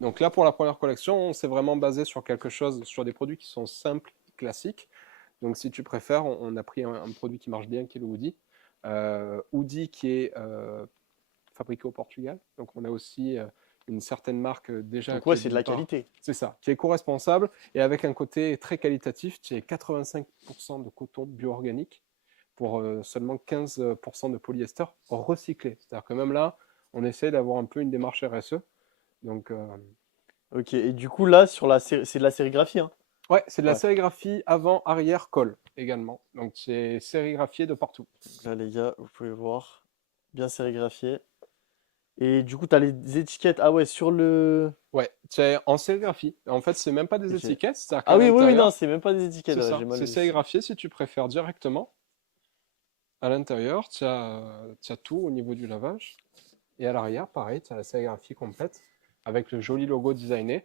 Donc là, pour la première collection, on s'est vraiment basé sur quelque chose, sur des produits qui sont simples, classiques. Donc si tu préfères, on a pris un produit qui marche bien, qui est le hoodie. Hoodie qui est fabriqué au Portugal. Donc on a aussi une certaine marque déjà Donc qui ouais, est c'est de d'une la part, qualité. c'est ça, qui est co-responsable et avec un côté très qualitatif. Tu as 85% de coton bio-organique pour seulement 15% de polyester recyclé. C'est-à-dire que même là, on essaie d'avoir un peu une démarche RSE. Donc, Ok, et du coup là, c'est de la sérigraphie, hein? ouais, c'est de la Ouais. sérigraphie avant, arrière, colle également. Donc, c'est sérigraphié de partout. Donc là, les gars, vous pouvez voir, bien sérigraphié. Et du coup, t'as les étiquettes. Ah ouais, sur le. Ouais, c'est en sérigraphie. En fait, c'est même pas des Ok. étiquettes, c'est-à-dire qu'à Ah oui, oui, oui, non, l'intérieur, c'est même pas des étiquettes, c'est ouais, ça, j'ai mal c'est vu ça. sérigraphié si tu préfères directement. À l'intérieur, tu as tout au niveau du lavage. Et à l'arrière, pareil, tu as la sérigraphie complète avec le joli logo designé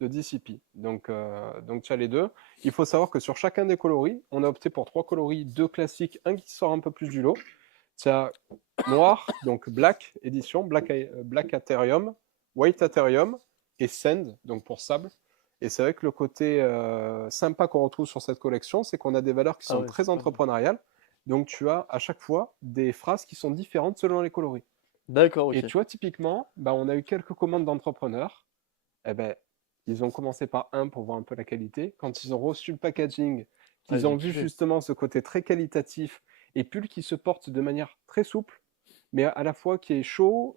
de DCP. Donc tu as les deux. Il faut savoir que sur chacun des coloris, on a opté pour trois coloris, deux classiques, un qui sort un peu plus du lot. Tu as noir, donc black édition, black Aetherium, white Aetherium et sand, donc pour sable. Et c'est vrai que le côté sympa qu'on retrouve sur cette collection, c'est qu'on a des valeurs qui Ah sont ouais, très c'est pas mal. entrepreneuriales. Donc tu as à chaque fois des phrases qui sont différentes selon les coloris. D'accord, Et ok. tu vois, typiquement, bah, on a eu quelques commandes d'entrepreneurs. Eh ben, ils ont commencé par un pour voir un peu la qualité. Quand ils ont reçu le packaging, Ah, qu'ils ils ont ont vu kiffé. justement ce côté très qualitatif et pull qui se porte de manière très souple, mais à la fois qui est chaud,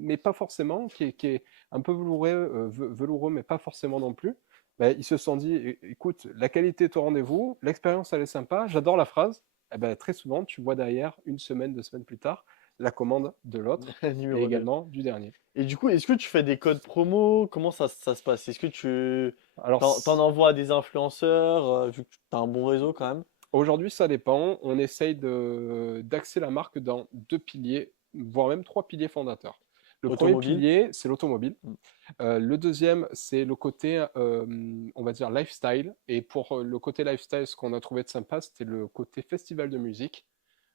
mais pas forcément, qui est un peu veloureux, veloureux, mais pas forcément non plus. Ben, ils se sont dit, écoute, la qualité est au rendez-vous, l'expérience elle est sympa, j'adore la phrase. Eh ben, très souvent, tu vois derrière, une semaine, 2 semaines plus tard, la commande de l'autre et Numéro 2. également du dernier. Et du coup, est-ce que tu fais des codes promo? Comment ça se passe? Est-ce que tu Alors, t'en envoies à des influenceurs, vu que tu as un bon réseau quand même? aujourd'hui, ça dépend. On essaye d'axer la marque dans deux piliers, voire même trois piliers fondateurs. Le premier Automobile? pilier, c'est l'automobile. Mm. Le deuxième, c'est le côté, on va dire, lifestyle. Et pour le côté lifestyle, ce qu'on a trouvé de sympa, c'était le côté festival de musique,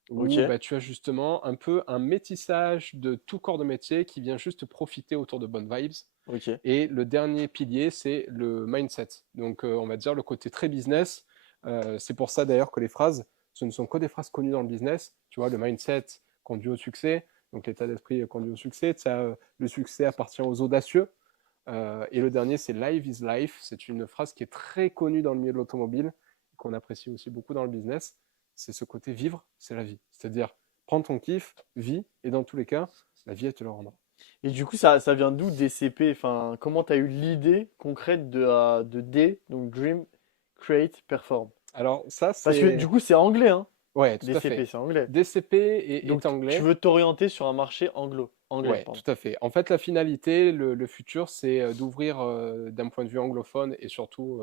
où Ok, bah, tu as justement un peu un métissage de tout corps de métier qui vient juste profiter autour de bonnes vibes. ok. Et le dernier pilier, c'est le mindset. Donc, on va dire le côté très business. C'est pour ça d'ailleurs que les phrases, ce ne sont que des phrases connues dans le business. Tu vois, le mindset conduit au succès. Donc, l'état d'esprit conduit au succès. Ça, le succès appartient aux audacieux. Et le dernier, c'est Live is life. C'est une phrase qui est très connue dans le milieu de l'automobile, qu'on apprécie aussi beaucoup dans le business. C'est ce côté vivre, c'est la vie. C'est-à-dire, prends ton kiff, vis, et dans tous les cas, la vie, elle te le rendra. Et du coup, ça vient d'où DCP? Enfin, comment tu as eu l'idée concrète de D, donc Dream, Create, Perform? Alors, ça, Parce que du c'est coup, c'est anglais, hein? ouais, tout à DCP, fait. c'est anglais. DCP est Donc, tu anglais. veux t'orienter sur un marché anglais, Ouais, pardon. tout à fait. En fait, la finalité, le futur, c'est d'ouvrir d'un point de vue anglophone et surtout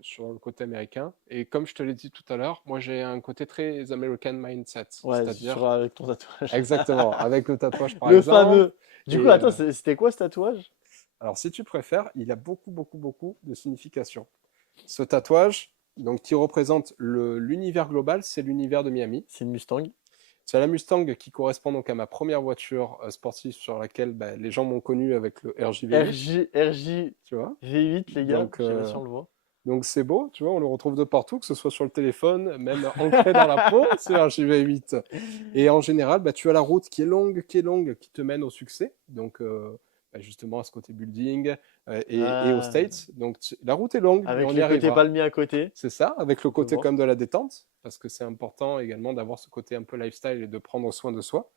sur le côté américain. Et comme je te l'ai dit tout à l'heure, moi j'ai un côté très American mindset, Ouais, c'est-à-dire avec ton tatouage. exactement avec le tatouage par Le exemple. fameux. Du coup, Et attends, c'était quoi ce tatouage? alors, si tu préfères, il a beaucoup, beaucoup, beaucoup de signification. Ce tatouage, donc qui représente l'univers global, c'est l'univers de Miami. C'est une Mustang. C'est la Mustang qui correspond donc à ma première voiture sportive sur laquelle bah, les gens m'ont connu avec le RJV8, RJ tu vois. V8, les gars. Donc, Je sais pas si on le voit. donc c'est beau, tu vois, on le retrouve de partout, que ce soit sur le téléphone, même ancré dans la peau, c'est RJV8. Et en général, bah, tu as la route qui te mène au succès. Donc, bah, justement, à ce côté building et aux Ah, States. Donc, la route est longue, mais avec on y les côtés arrivera. palmiers à côté, C'est ça, avec le on peut côté voir. comme de la détente, parce que c'est important également d'avoir ce côté un peu lifestyle et de prendre soin de soi.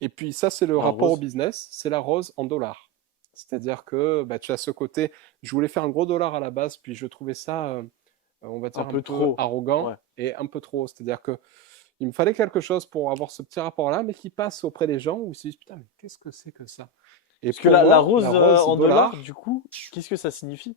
Et puis ça, c'est le La rapport au rose. business, c'est la rose en dollars. C'est-à-dire que bah, tu as ce côté, je voulais faire un gros dollar à la base, puis je trouvais ça, on va Un dire, un peu peu trop. arrogant Ouais. et un peu trop. C'est-à-dire que il me fallait quelque chose pour avoir ce petit rapport-là, mais qui passe auprès des gens où ils se disent, putain, mais qu'est-ce que c'est que ça? Et Parce que pour la moi, la rose rose en dollars, dollar, du coup, qu'est-ce que ça signifie?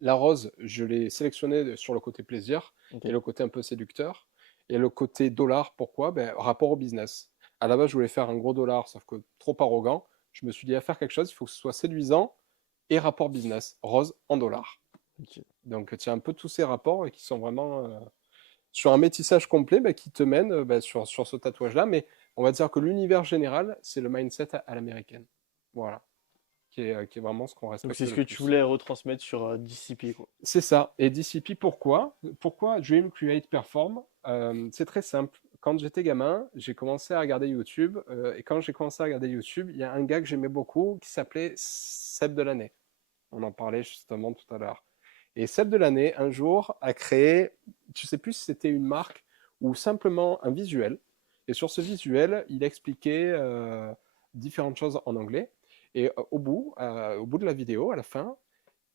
la rose, je l'ai sélectionnée sur le côté plaisir Ok. et le côté un peu séducteur. Et le côté dollar, pourquoi? Ben, rapport au business. À la base, je voulais faire un gros dollar, sauf que trop arrogant. Je me suis dit, à faire quelque chose, il faut que ce soit séduisant et rapport business. Rose en dollars. Ok. Donc, tu as un peu tous ces rapports et qui sont vraiment sur un métissage complet ben, qui te mène ben, sur ce tatouage-là. Mais on va dire que l'univers général, c'est le mindset à l'américaine. Voilà. qui est vraiment ce qu'on Donc respecte c'est ce le que tu plus. voulais retransmettre sur DCP, quoi. C'est ça. Et DCP, pourquoi? Pourquoi Dream, Create, Perform? C'est très simple. Quand j'étais gamin, j'ai commencé à regarder YouTube. Et quand j'ai commencé à regarder YouTube, il y a un gars que j'aimais beaucoup qui s'appelait Seb Delaney. On en parlait justement tout à l'heure. Et Seb Delaney, un jour, a créé, je ne sais plus si c'était une marque ou simplement un visuel. Et sur ce visuel, il expliquait différentes choses en anglais. Et au bout de la vidéo, à la fin,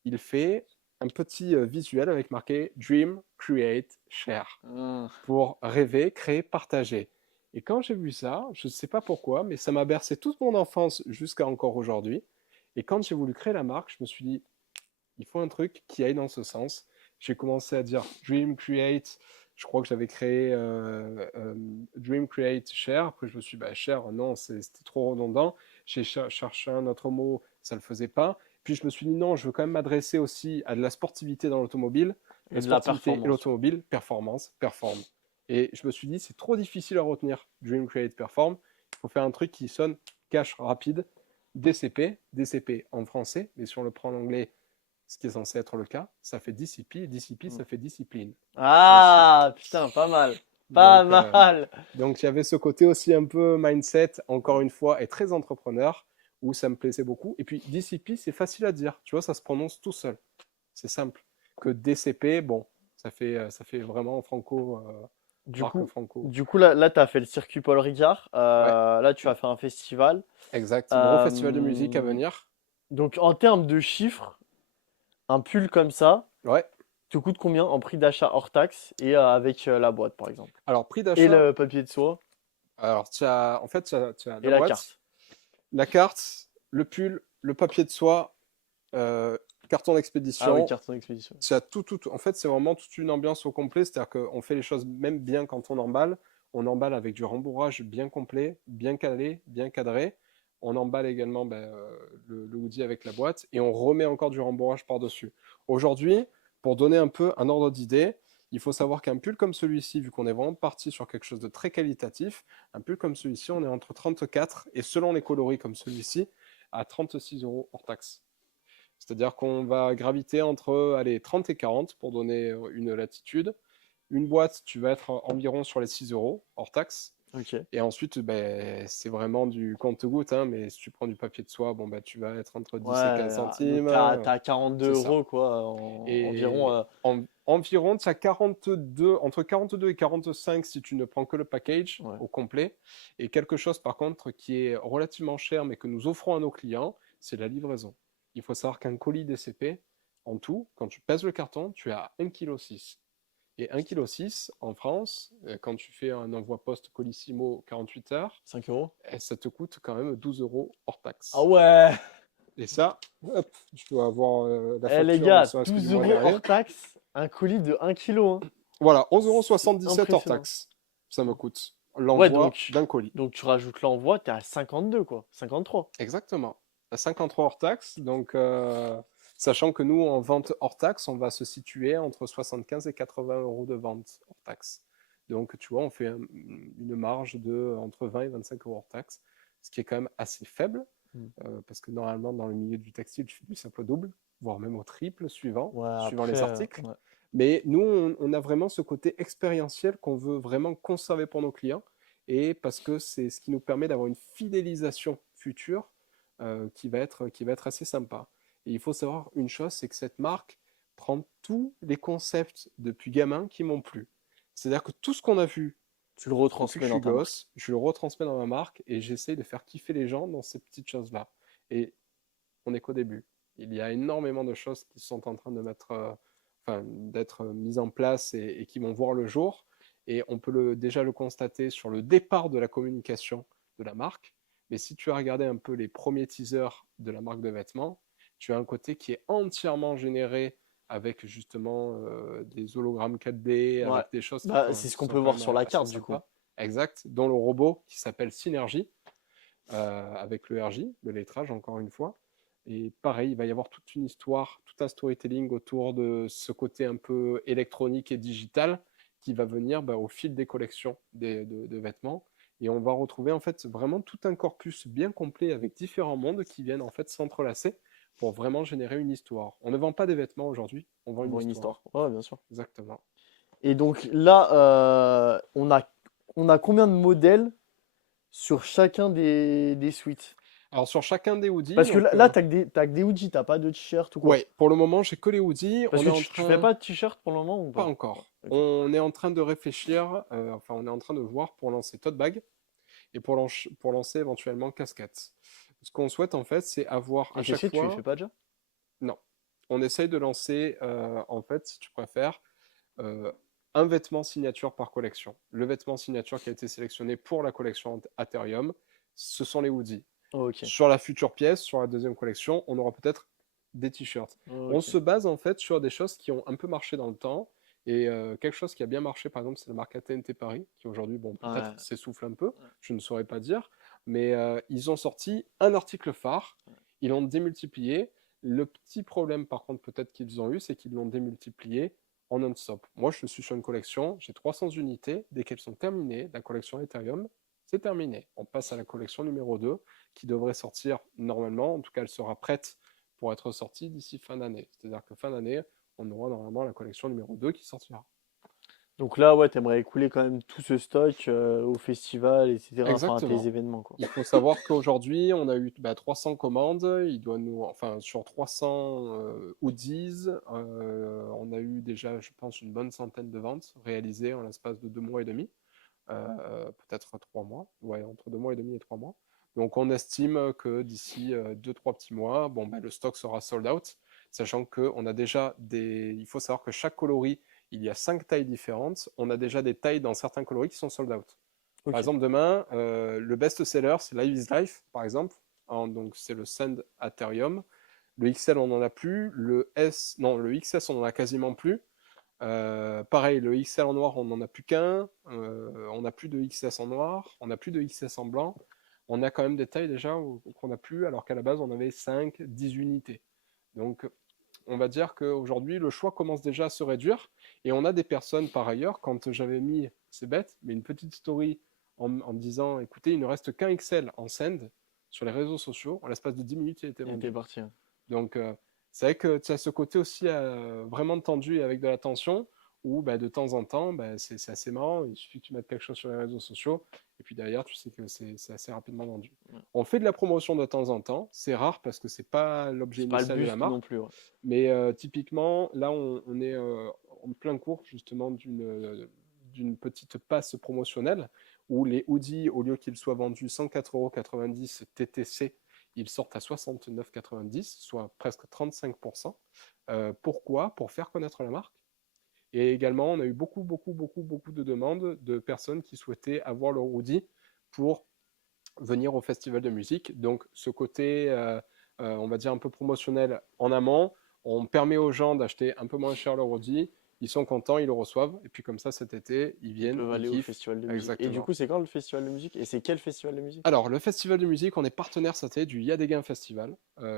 il fait un petit visuel avec marqué Dream, Create, Share Ah. pour rêver, créer, partager. Et quand j'ai vu ça, je ne sais pas pourquoi, mais ça m'a bercé toute mon enfance jusqu'à encore aujourd'hui. Et quand j'ai voulu créer la marque, je me suis dit, il faut un truc qui aille dans ce sens. J'ai commencé à dire Dream, Create. Je crois que j'avais créé Dream, Create, Share. Après, je me suis dit, bah, Share, non, c'était trop redondant. J'ai cherché un autre mot, ça ne le faisait pas. Puis je me suis dit, non, je veux quand même m'adresser aussi à de la sportivité dans l'automobile. La Et de la sportivité et performance. l'automobile, performance, performe. Et je me suis dit, c'est trop difficile à retenir. Dream, Create, Perform. Il faut faire un truc qui sonne cash rapide. DCP, DCP en français, mais si on le prend en anglais, ce qui est censé être le cas, ça fait DCP, DCP, Mm. ça fait discipline aussi. Ah, putain, pas mal. Pas Donc, mal. donc il y avait ce côté aussi un peu mindset, encore une fois, et très entrepreneur, où ça me plaisait beaucoup. Et puis DCP, c'est facile à dire, tu vois, ça se prononce tout seul. C'est simple. Que DCP, bon, ça fait vraiment franco, Du marque coup, franco. là, tu as fait le circuit Paul Ricard. Ouais, Là, tu as fait un festival. exact. Gros festival de musique à Euh, venir. donc, en termes de chiffres, un pull comme ça Ouais. te coûte combien en prix d'achat hors taxe et avec la boîte, par exemple? Alors, prix Et d'achat. le papier de soie Alors, en fait, tu as et la la boîte, carte. la carte, le pull, le papier de soie, carton Ah oui, d'expédition. carton d'expédition. Tu as tout. En fait, c'est vraiment toute une ambiance au complet. C'est-à-dire qu'on fait les choses même bien quand on emballe. On emballe avec du rembourrage bien complet, bien calé, bien cadré. On emballe également le hoodie avec la boîte et on remet encore du rembourrage par-dessus. Aujourd'hui, pour donner un peu un ordre d'idée, il faut savoir qu'un pull comme celui-ci, vu qu'on est vraiment parti sur quelque chose de très qualitatif, un pull comme celui-ci, on est entre 34 et selon les coloris comme celui-ci, à 36 euros hors taxe. C'est-à-dire qu'on va graviter entre allez, 30 et 40 pour donner une latitude. Une boîte, tu vas être environ sur les 6 euros hors taxe. Ok. Et ensuite, ben, c'est vraiment du compte-goutte, hein, mais si tu prends du papier de soie, bon, ben, tu vas être entre 10 et 15 Ouais, donc centimes. t'as 42 C'est ça. euros, quoi, environ. Et environ, tu as 42, entre 42 et 45 si tu ne prends que le package Ouais. au complet. Et quelque chose, par contre, qui est relativement cher, mais que nous offrons à nos clients, c'est la livraison. Il faut savoir qu'un colis DCP, en tout, quand tu pèses le carton, tu es à 1,6 kg. Et 1,6 kg en France, quand tu fais un envoi poste Colissimo 48 heures, 5 euros? ça te coûte quand même 12 euros hors Ah taxe. ouais! Et ça, hop, je dois avoir la Eh les facture, ne gars, serait-ce que du 12 mois euros dernier. hors taxe, un colis de 1 kg, hein. Voilà, C'est 11,77 € hors impressionnant. taxe. Ça me coûte Ouais, l'envoi d'un colis. donc tu rajoutes l'envoi, t'es à 52, quoi. 53. Exactement. À 53 hors taxe. Donc, sachant que nous, en vente hors taxe, on va se situer entre 75 et 80 euros de vente hors taxe. Donc, tu vois, on fait une marge de entre 20 et 25 euros hors taxe, ce qui est quand même assez faible, Mm. parce que normalement, dans le milieu du textile, tu fais du simple au double, voire même au triple, Ouais, suivant après, les articles. ouais. Mais nous, on a vraiment ce côté expérientiel qu'on veut vraiment conserver pour nos clients et parce que c'est ce qui nous permet d'avoir une fidélisation future qui va être assez sympa. Et il faut savoir une chose, c'est que cette marque prend tous les concepts depuis gamin qui m'ont plu. C'est-à-dire que tout ce qu'on a vu Tu le depuis que retransmets je dans suis ta marque. gosse, je le retransmets dans ma marque et j'essaye de faire kiffer les gens dans ces petites choses-là. Et on n'est qu'au début. Il y a énormément de choses qui sont en train de d'être mises en place et qui vont voir le jour. Et on peut déjà le constater sur le départ de la communication de la marque. Mais si tu as regardé un peu les premiers teasers de la marque de vêtements, tu as un côté qui est entièrement généré avec justement des hologrammes 4D, Ouais. avec des choses Bah, c'est ce qui qu'on sont peut quand voir même sur la assez carte, du coup. sympas. Exact, dont le robot qui s'appelle Synergy, avec le RJ, le lettrage encore une fois. Et pareil, il va y avoir toute une histoire, tout un storytelling autour de ce côté un peu électronique et digital qui va venir au fil des collections de vêtements. Et on va retrouver en fait vraiment tout un corpus bien complet avec différents mondes qui viennent en fait s'entrelacer pour vraiment générer une histoire. On ne vend pas des vêtements aujourd'hui, on vend On une voit une histoire. histoire. Ouais, bien sûr. Exactement. Et donc là, on a combien de modèles sur chacun des suites? Alors sur chacun des hoodies, Parce que donc là, t'as que des hoodies, t'as pas de t-shirt ou quoi? ouais, pour le moment j'ai que les hoodies. Parce On que est en tu fais train, pas de t-shirt pour le moment ou pas pas? encore. Ok. On est en train de réfléchir, enfin on est en train de voir pour lancer tote bag et pour lancer éventuellement casquette. Ce qu'on souhaite en fait, c'est avoir à Et chaque qu'est-ce que tu les fais fois, pas déjà? non, on essaye de lancer en fait, si tu préfères, euh, un vêtement signature par collection. Le vêtement signature qui a été sélectionné pour la collection Aetherium, ce sont les hoodies. Ok. Sur la future pièce, sur la deuxième collection, on aura peut-être des t-shirts. On Ok. se base en fait sur des choses qui ont un peu marché dans le temps. Et quelque chose qui a bien marché, par exemple, c'est la marque AT&T Paris, qui aujourd'hui, bon, peut-être Ouais. s'essouffle un peu, je ne saurais pas dire, mais ils ont sorti un article phare, ils l'ont démultiplié. Le petit problème, par contre, peut-être qu'ils ont eu, c'est qu'ils l'ont démultiplié en non-stop. Moi, je suis sur une collection, j'ai 300 unités, dès qu'elles sont terminées, la collection Ethereum, c'est terminé. On passe à la collection numéro 2 qui devrait sortir normalement, en tout cas elle sera prête pour être sortie d'ici fin d'année. C'est-à-dire que fin d'année, on aura normalement la collection numéro 2 qui sortira. Donc là, ouais, t'aimerais écouler quand même tout ce stock au festival, etc. Enfin, à tes Exactement. événements, quoi. Il faut savoir qu'aujourd'hui, on a eu 300 commandes. Enfin, sur 300 hoodies, on a eu déjà, je pense, une bonne centaine de ventes réalisées en l'espace de 2 mois et demi. Peut-être 3 mois, ouais, entre 2 mois et demi et 3 mois. Donc on estime que d'ici 2, 3 petits mois, bon, ben, le stock sera sold out, sachant qu'on a déjà des. Il faut savoir que chaque coloris, il y a 5 tailles différentes. On a déjà des tailles dans certains coloris qui sont sold out. Par Ok. exemple, demain, le best-seller, c'est Live is Life, par exemple. Donc c'est le Sand Aetherium. Le XL, on n'en a plus. Le S, non, le XS, on en a quasiment plus. Pareil, le XL en noir, on n'en a plus qu'un. On n'a plus de XS en noir. On n'a plus de XS en blanc. On a quand même des tailles déjà qu'on n'a plus, alors qu'à la base, on avait 5, 10 unités. Donc, on va dire qu'aujourd'hui, le choix commence déjà à se réduire. Et on a des personnes, par ailleurs, quand j'avais mis, c'est bête, mais une petite story en me disant, écoutez, il ne reste qu'un XL en send sur les réseaux sociaux. En l'espace de 10 minutes, il a été Et t'es vendu. parti, hein. Donc, c'est vrai que tu as ce côté aussi vraiment tendu et avec de la tension, où bah, de temps en temps, bah, c'est assez marrant. Il suffit que tu mettes quelque chose sur les réseaux sociaux, et puis derrière, tu sais que c'est assez rapidement vendu. Ouais. On fait de la promotion de temps en temps. C'est rare parce que c'est pas l'objet C'est pas le initial de but la non marque. plus, ouais. Mais typiquement, là, on est en plein cours justement d'une petite passe promotionnelle où les hoodies, au lieu qu'ils soient vendus 104,90 € TTC, ils sortent à 69,90 €, soit presque 35%. Pourquoi? Pour faire connaître la marque. Et également, on a eu beaucoup, beaucoup, beaucoup, beaucoup de demandes de personnes qui souhaitaient avoir leur hoodie pour venir au festival de musique. Donc ce côté, on va dire, un peu promotionnel en amont, on permet aux gens d'acheter un peu moins cher leur Audi, ils sont contents, ils le reçoivent, et puis comme ça cet été, ils Ils viennent, peuvent ils aller au kiffent. festival de musique. Et du Exactement. coup, c'est quand le festival de musique? Et c'est quel festival de musique? Alors, le festival de musique, on est partenaire cette année du Yadéguin Festival,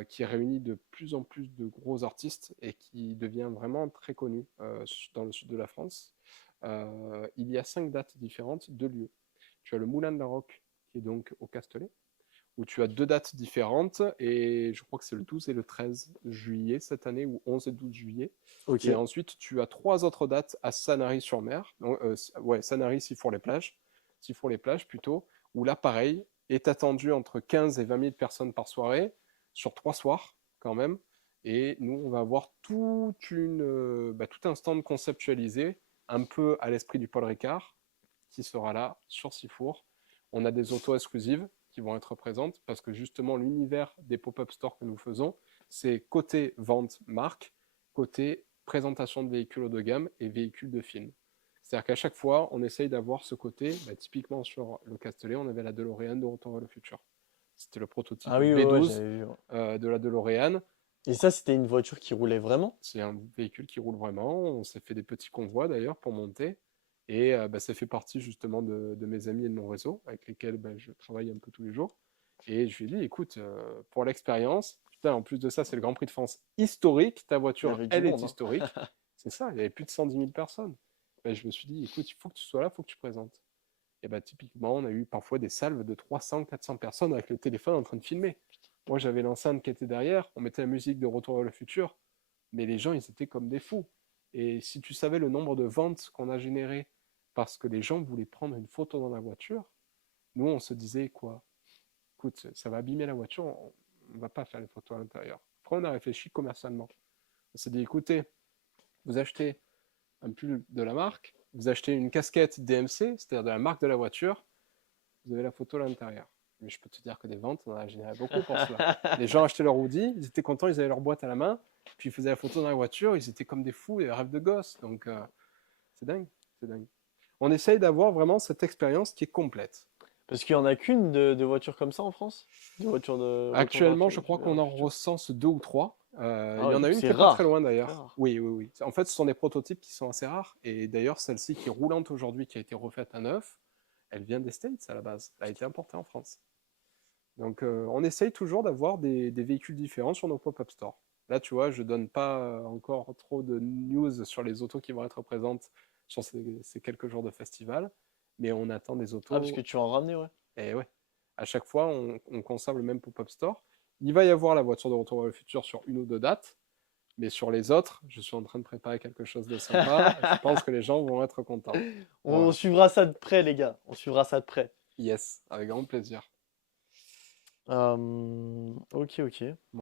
qui réunit de plus en plus de gros artistes et qui devient vraiment très connu dans le sud de la France. Il y a 5 dates différentes, 2 lieux. Tu as le Moulin de la Roque, qui est donc au Castellet, où tu as 2 dates différentes, et je crois que c'est le 12 et le 13 juillet cette année, ou 11 et 12 juillet. Et Ok. ensuite, tu as 3 autres dates à Sanary-sur-Mer, ouais, Sanary, Sifour-les-Plages, Sifour-les-Plages plutôt, où là, pareil, est attendu entre 15 et 20 000 personnes par soirée, sur 3 soirs quand même. Et nous, on va avoir tout un stand conceptualisé, un peu à l'esprit du Paul Ricard, qui sera là sur Sifour. On a des autos exclusives qui vont être présentes parce que justement l'univers des pop-up stores que nous faisons, c'est côté vente marque, côté présentation de véhicules haut de gamme et véhicules de film. C'est-à-dire qu'à chaque fois, on essaye d'avoir ce côté, typiquement sur le Castellet, on avait la DeLorean de Retour vers le futur. C'était le prototype Ah oui, ouais, ouais, V12 j'avais vu, ouais. de la DeLorean. Et ça, c'était une voiture qui roulait vraiment? C'est un véhicule qui roule vraiment. On s'est fait des petits convois d'ailleurs pour monter. Et ça fait partie justement de mes amis et de mon réseau avec lesquels je travaille un peu tous les jours. Et je lui ai dit, écoute, pour l'expérience, putain, en plus de ça, c'est le Grand Prix de France historique. Ta Il y voiture, avait du elle est monde, hein. historique. C'est ça, il y avait plus de 110 000 personnes. Je me suis dit, écoute, il faut que tu sois là, il faut que tu présentes. Et bah, typiquement, on a eu parfois des salves de 300, 400 personnes avec le téléphone en train de filmer. Moi, j'avais l'enceinte qui était derrière, on mettait la musique de Retour vers le futur, mais les gens, ils étaient comme des fous. Et si tu savais le nombre de ventes qu'on a générées parce que les gens voulaient prendre une photo dans la voiture, nous, on se disait quoi? Écoute, ça va abîmer la voiture, on ne va pas faire les photos à l'intérieur. Après, on a réfléchi commercialement. On s'est dit, écoutez, vous achetez un pull de la marque, vous achetez une casquette DMC, c'est-à-dire de la marque de la voiture, vous avez la photo à l'intérieur. Mais je peux te dire que des ventes, on en a généré beaucoup pour cela. Les gens achetaient leur hoodie, ils étaient contents, ils avaient leur boîte à la main, puis ils faisaient la photo dans la voiture, ils étaient comme des fous, des rêves de gosses. Donc, c'est dingue, c'est dingue. On essaye d'avoir vraiment cette expérience qui est complète. Parce qu'il y en a qu'une de voitures comme ça en France? De voitures de retour vers Actuellement, je crois vers qu'on le en futur. recense 2 ou 3. Il Ah y ouais, en a donc une qui c'est est pas très rare. loin C'est très d'ailleurs. rare. Oui, oui, oui. En fait, ce sont des prototypes qui sont assez rares. Et d'ailleurs, celle-ci qui est roulante aujourd'hui, qui a été refaite à neuf, elle vient des States à la base. Elle a été importée en France. Donc, on essaye toujours d'avoir des véhicules différents sur nos pop-up stores. Là, tu vois, je donne pas encore trop de news sur les autos qui vont être présentes sur ces quelques jours de festival, mais on attend des Ah, parce que autos. tu vas en ramener, ouais. Et ouais, à chaque fois, on conserve le même pop-up store. Il va y avoir la voiture de Retour vers le futur sur une ou deux dates, mais sur les autres, je suis en train de préparer quelque chose de sympa. Je pense que les gens vont être contents. On Voilà. suivra ça de près, les gars. On suivra ça de près. Yes, avec grand plaisir. Ok, ok.